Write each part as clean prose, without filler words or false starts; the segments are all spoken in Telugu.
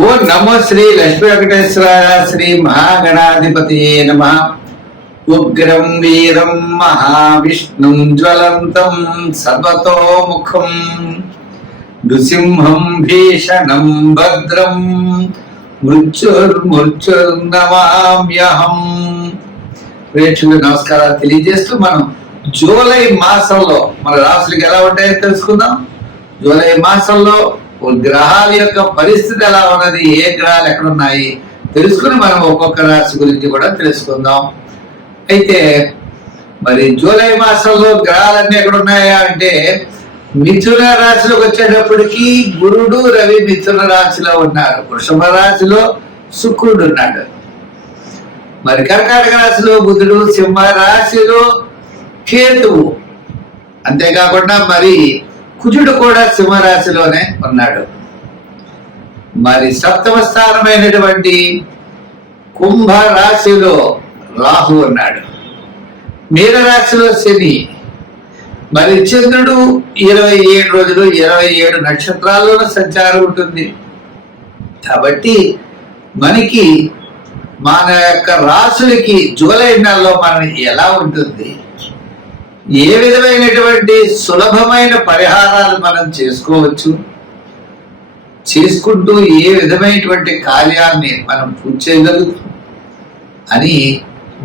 ఓ నమో శ్రీ లక్ష్మీ వెంకటేశ్వరాయ శ్రీ మహాగణాధిపతి నమ. ఉగ్రం వీరం మహావిష్ణుం జ్వలంతం సర్వతోముఖం నృసింహం భీషణం భద్రం మృత్యుర్నమామ్యహం. ప్రేక్షకులు నమస్కారాలు తెలియజేస్తూ మనం జూలై మాసంలో మన రాశులకు ఎలా ఉంటాయో తెలుసుకుందాం. జూలై మాసంలో గ్రహాల యొక్క పరిస్థితి ఎలా ఉన్నది, ఏ గ్రహాలు ఎక్కడున్నాయి తెలుసుకుని మనం ఒక్కొక్క రాశి గురించి కూడా తెలుసుకుందాం. అయితే మరి జూలై మాసంలో గ్రహాలన్నీ ఎక్కడున్నాయా అంటే మిథున రాశిలోకి వచ్చేటప్పటికి గురుడు రవి మిథున రాశిలో ఉన్నారు. వృషభ రాశిలో శుక్రుడు ఉన్నాడు. మరి కర్కాటక రాశిలో బుధుడు, సింహ రాశిలో కేతువు, అంతేకాకుండా మరి కుజుడు కూడా సింహరాశిలోనే ఉన్నాడు. మరి సప్తమ స్థానమైనటువంటి కుంభ రాశిలో రాహు ఉన్నాడు. మీనరాశిలో శని. మరి చంద్రుడు 27 రోజులు 27 నక్షత్రాల్లోనూ సంచారం ఉంటుంది. కాబట్టి మనకి మన యొక్క రాశులకి జూలై నెలలో మనం ఎలా ఉంటుంది, ఏ విధమైనటువంటి సులభమైన పరిహారాలు మనం చేసుకోవచ్చు, చేసుకుంటూ ఏ విధమైనటువంటి కార్యాన్ని మనం పూర్తి చేయగలుగుతాం అని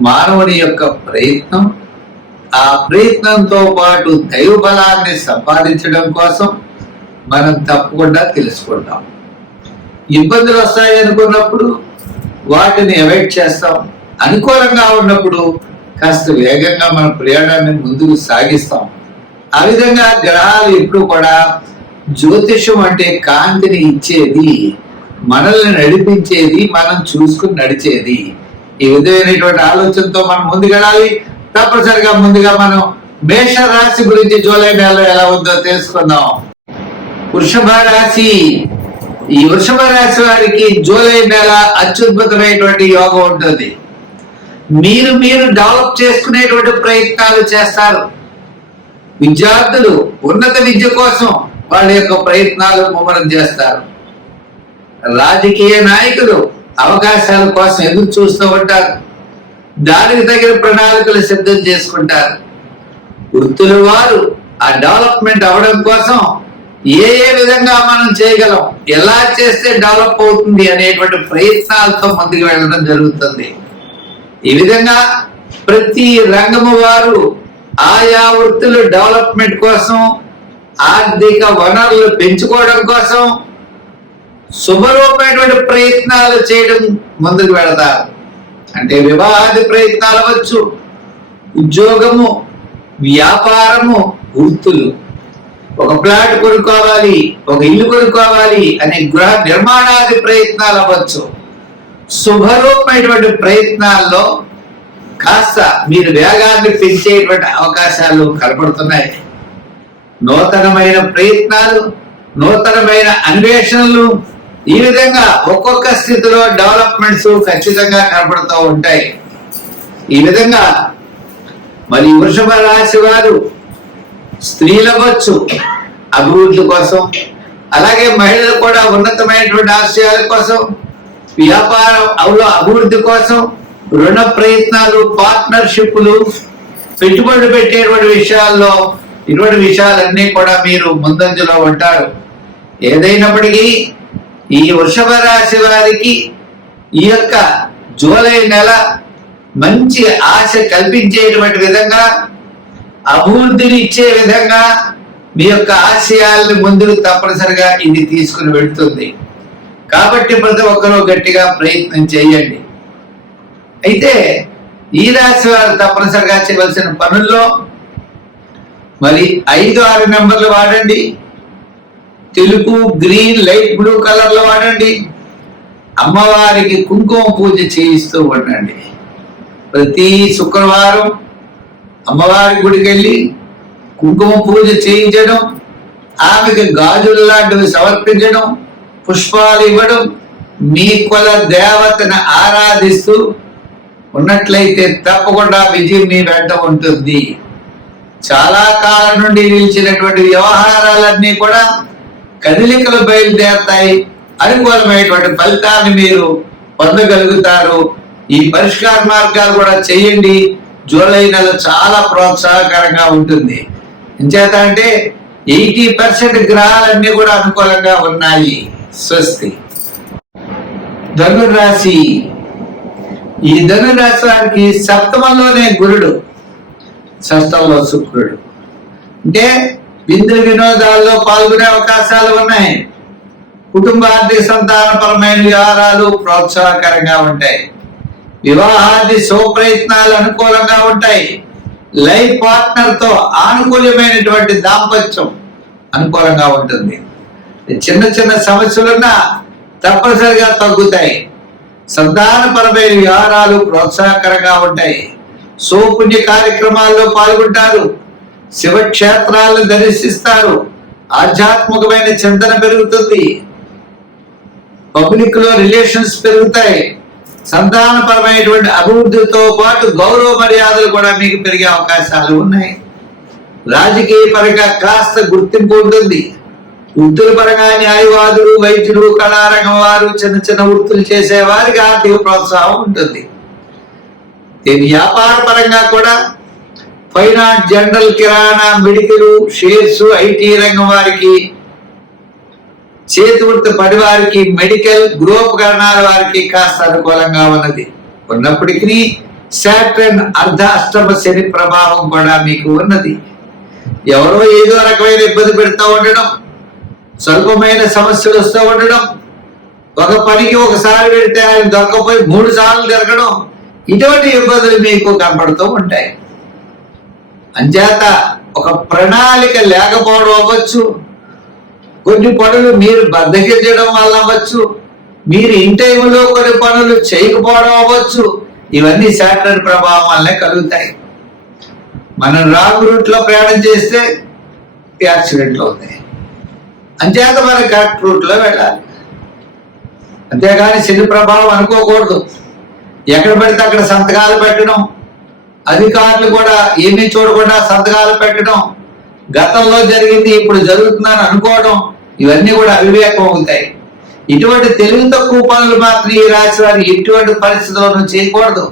మానవుని యొక్క ప్రయత్నం, ఆ ప్రయత్నంతో పాటు దైవ బలాన్ని సంపాదించడం కోసం మనం తప్పకుండా తెలుసుకుంటాం. ఇబ్బందులు వస్తాయి అనుకున్నప్పుడు వాటిని అవాయిడ్ చేస్తాం. అనుకూలంగా ఉన్నప్పుడు కాస్త వేగంగా మన ప్రయాణాన్ని ముందుకు సాగిస్తాం. ఆ విధంగా గ్రహాలు ఎప్పుడు కూడా జ్యోతిషం అంటే కాంతిని ఇచ్చేది, మనల్ని నడిపించేది, మనం చూసుకుని నడిచేది. ఈ విధమైనటువంటి ఆలోచనతో మనం ముందుకెళ్ళాలి. తప్పనిసరిగా ముందుగా మనం మేష రాశి గురించి జూలై నెలలో ఎలా ఉందో తెలుసుకుందాం. వృషభ రాశి. ఈ వృషభ రాశి వారికి జూలై నెల అత్యద్భుతమైనటువంటి యోగం ఉంటుంది. మీరు డెవలప్ చేసుకునేటువంటి ప్రయత్నాలు చేస్తారు. విద్యార్థులు ఉన్నత విద్య కోసం వాళ్ళ యొక్క ప్రయత్నాలు ముమ్మరం చేస్తారు. రాజకీయ నాయకులు అవకాశాల కోసం ఎదురు చూస్తూ ఉంటారు. దానికి తగిన ప్రణాళికలు సిద్ధం చేసుకుంటారు. వృత్తుల వారు ఆ డెవలప్మెంట్ అవ్వడం కోసం ఏ విధంగా మనం చేయగలం, ఎలా చేస్తే డెవలప్ అవుతుంది అనేటువంటి ప్రయత్నాలతో ముందుకు వెళ్ళడం జరుగుతుంది. ఈ విధంగా ప్రతి రంగము వారు ఆయా వృత్తుల డెవలప్మెంట్ కోసం, ఆర్థిక వనరులు పెంచుకోవడం కోసం శుభరూపమైనటువంటి ప్రయత్నాలు చేయడం ముందుకు వెళతారు. అంటే వివాహాది ప్రయత్నాలు అవ్వచ్చు, ఉద్యోగము, వ్యాపారము, వృత్తులు. ఒక ప్లాట్ కొనుక్కోవాలి, ఒక ఇల్లు కొనుక్కోవాలి అనే గృహ నిర్మాణాది ప్రయత్నాలు అవ్వచ్చు. శుభరూపమైనటువంటి ప్రయత్నాల్లో కాస్త మీరు వేగాన్ని పెంచేటువంటి అవకాశాలు కనపడుతున్నాయి. నూతనమైన ప్రయత్నాలు, నూతనమైన అన్వేషణలు, ఈ విధంగా ఒక్కొక్క స్థితిలో డెవలప్మెంట్స్ ఖచ్చితంగా కనపడుతూ ఉంటాయి. ఈ విధంగా మరి వృషభ రాశి వారు స్త్రీలవచ్చు అభివృద్ధి కోసం, అలాగే మహిళలు కూడా ఉన్నతమైనటువంటి ఆశయాల కోసం, వ్యాపారం అభివృద్ధి కోసం, రుణ ప్రయత్నాలు, పార్ట్నర్షిప్లు, పెట్టుబడులు పెట్టేటువంటి విషయాల్లో ఇటువంటి విషయాలన్నీ కూడా మీరు ముందంజలో ఉంటారు. ఏదైనప్పటికీ ఈ వృషభ రాశి వారికి ఈ యొక్క జూలై నెల మంచి ఆశ కల్పించేటువంటి విధంగా, అభివృద్ధిని ఇచ్చే విధంగా మీ యొక్క ఆశయాలను ముందుకు తప్పనిసరిగా ఇది తీసుకుని వెళ్తుంది. కాబట్టి ప్రతి ఒక్కరూ గట్టిగా ప్రయత్నం చేయండి. అయితే ఈ రాశి వారు తప్పనిసరిగా చేయవలసిన పనుల్లో మరి 5, 6 నెంబర్లు వాడండి. తెలుపు, గ్రీన్, లైట్ బ్లూ కలర్లో వాడండి. అమ్మవారికి కుంకుమ పూజ చేయిస్తూ ఉండండి. ప్రతి శుక్రవారం అమ్మవారి గుడికి వెళ్ళి కుంకుమ పూజ చేయించడం, ఆమెకి గాజులు లాంటివి సమర్పించడం, పుష్పాలు ఇవ్వడం, మీ కుల దేవతను ఆరాధిస్తూ ఉన్నట్లయితే తప్పకుండా విజయం మీ వెంట ఉంటుంది. చాలా కాలం నుండి నిలిచినటువంటి వ్యవహారాలన్నీ కూడా కదలికలు బయలుదేరతాయి. అనుకూలమైనటువంటి ఫలితాన్ని మీరు పొందగలుగుతారు. ఈ పరిష్కార మార్గాలు కూడా చేయండి. జూలై నెల చాలా ప్రోత్సాహకరంగా ఉంటుంది. ఎంచేత అంటే 80% గ్రహాలన్నీ కూడా అనుకూలంగా ఉన్నాయి. స్వస్తి. ధనురాశి. ఈ ధనురాశి వారికి సప్తమంలోనే గురుడు, షష్టంలో శుక్రుడు. అంటే విందు వినోదాల్లో పాల్గొనే అవకాశాలు ఉన్నాయి. కుటుంబ ఆర్థిక సంతానపరమైన వ్యవహారాలు ప్రోత్సాహకరంగా ఉంటాయి. వివాహాది శుభప్రయత్నాలు అనుకూలంగా ఉంటాయి. లైఫ్ పార్ట్నర్ తో ఆనుకూల్యమైనటువంటి దాంపత్యం అనుకూలంగా ఉంటుంది. చిన్న చిన్న సమస్యలున్నా తప్పనిసరిగా తగ్గుతాయి. సంతానపరమైన వ్యవహారాలు ప్రోత్సాహకరంగా ఉంటాయి. సోపుణ్య కార్యక్రమాల్లో పాల్గొంటారు. శివక్షేత్రాలను దర్శిస్తారు. ఆధ్యాత్మికమైన చింతన పెరుగుతుంది. పబ్లిక్ లో రిలేషన్స్ పెరుగుతాయి. సంతానపరమైనటువంటి అభివృద్ధితో పాటు గౌరవ మర్యాదలు కూడా మీకు పెరిగే అవకాశాలు ఉన్నాయి. రాజకీయ పరంగా కాస్త గుర్తింపు ఉంటుంది. వృత్తుల పరంగా న్యాయవాదులు, వైద్యులు, కళారంగం వారు, చిన్న చిన్న వృత్తులు చేసే వారికి ఆర్థిక ప్రోత్సాహం ఉంటుంది. వ్యాపార పరంగా కూడా finance, general, kirana, medical, shares, IT రంగం వారికి, చేతి వృత్తి పని వారికి, మెడికల్, గృహోపకరణాల వారికి కాస్త అనుకూలంగా ఉన్నప్పటికీ సాటర్న్ అర్ధాష్టమ శని ప్రభావం కూడా మీకు ఉన్నది. ఎవరో ఏదో రకమైన ఇబ్బంది పెడుతూ ఉండడం, స్వల్పమైన సమస్యలు వస్తూ ఉండడం, ఒక పనికి ఒకసారి పెడితే ఆయన దొరకపోయి 3 సార్లు జరగడం, ఇటువంటి ఇబ్బందులు మీకు కనపడుతూ ఉంటాయి. అంచేత ఒక ప్రణాళిక లేకపోవడం అవ్వచ్చు, కొన్ని పనులు మీరు బద్దకించడం వల్ల అవ్వచ్చు, మీరు ఇన్ టైంలో కొన్ని పనులు చేయకపోవడం అవ్వచ్చు. ఇవన్నీ సాటర్న్ ప్రభావం వల్లే కలుగుతాయి. మనం రాంగ్ రూట్ లో ప్రయాణం చేస్తే యాక్సిడెంట్లు అవుతాయి. అంచేత మనం కరెక్ట్ రూట్ లో వెళ్ళాలి. అంతేగాని శని ప్రభావం అనుకోకూడదు. ఎక్కడ పడితే అక్కడ సంతకాలు పెట్టడం, అధికారులు కూడా ఏమీ చూడకుండా సంతకాలు పెట్టడం, గతంలో జరిగింది ఇప్పుడు జరుగుతుందని అనుకోవడం, ఇవన్నీ కూడా అవివేకం అవుతాయి. ఇటువంటి తెలివి తక్కువ పనులు మాత్రం ఈ రాశి వారు ఎటువంటి పరిస్థితుల్లోనూ చేయకూడదు.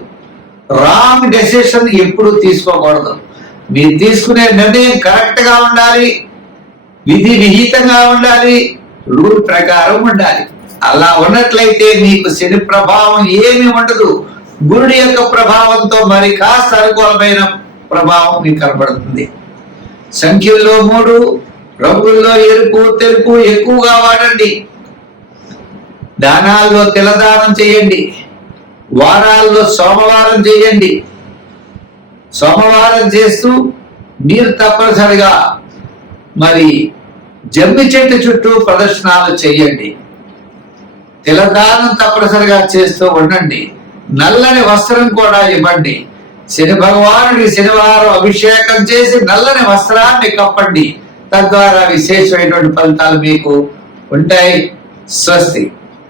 రాంగ్ డెసిషన్ ఎప్పుడు తీసుకోకూడదు. మీరు తీసుకునే నిర్ణయం కరెక్ట్ గా ఉండాలి, విధి విహితంగా ఉండాలి, రూల్ ప్రకారం ఉండాలి. అలా ఉన్నట్లయితే మీకు శని ప్రభావం ఏమీ ఉండదు. గురుడి యొక్క ప్రభావంతో మరి కాస్త అనుకూలమైన ప్రభావం మీకు కనబడుతుంది. సంఖ్యల్లో 3, రంగుల్లో ఎరుపు, తెలుపు ఎక్కువగా వాడండి. దానాల్లో తిలదానం చేయండి. వారాల్లో సోమవారం చేయండి. సోమవారం చేస్తూ మీరు తప్పనిసరిగా మరి జమ్మి చెట్టు చుట్టూ ప్రదర్శనలు చేయండి. తిలదానం తప్పనిసరిగా చేస్తూ ఉండండి. నల్లని వస్త్రం కూడా ఇవ్వండి. శని భగవానుడికి శనివారం అభిషేకం చేసి నల్లని వస్త్రాన్ని కప్పండి. తద్వారా విశేషమైనటువంటి ఫలితాలు మీకు ఉంటాయి. స్వస్తి.